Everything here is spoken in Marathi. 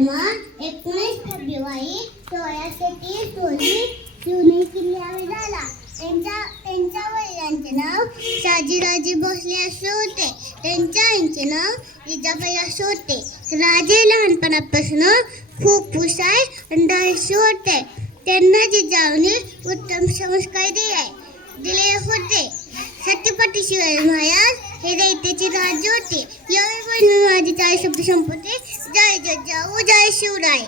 जन्म एकोणीस फेब्रुवारी सोळाशे तीस रोजी शिवने किल्ल्यावर झाला. त्यांच्या त्यांच्या वडिलांचे नाव शाजीराजे भोसले असे होते. त्यांच्या आईचे नाव जिजाबाई असे होते. राजे लहानपणापासून खूप हुशार आणि होते. त्यांना जिजाऊने उत्तम संस्कार दिले दिले होते. छत्रपती शिवाजी महाराज हे दैत्याचे राजे होते. यावेळी माझी मी माझे चार शब्द संपत जय जाऊ जय शिवराय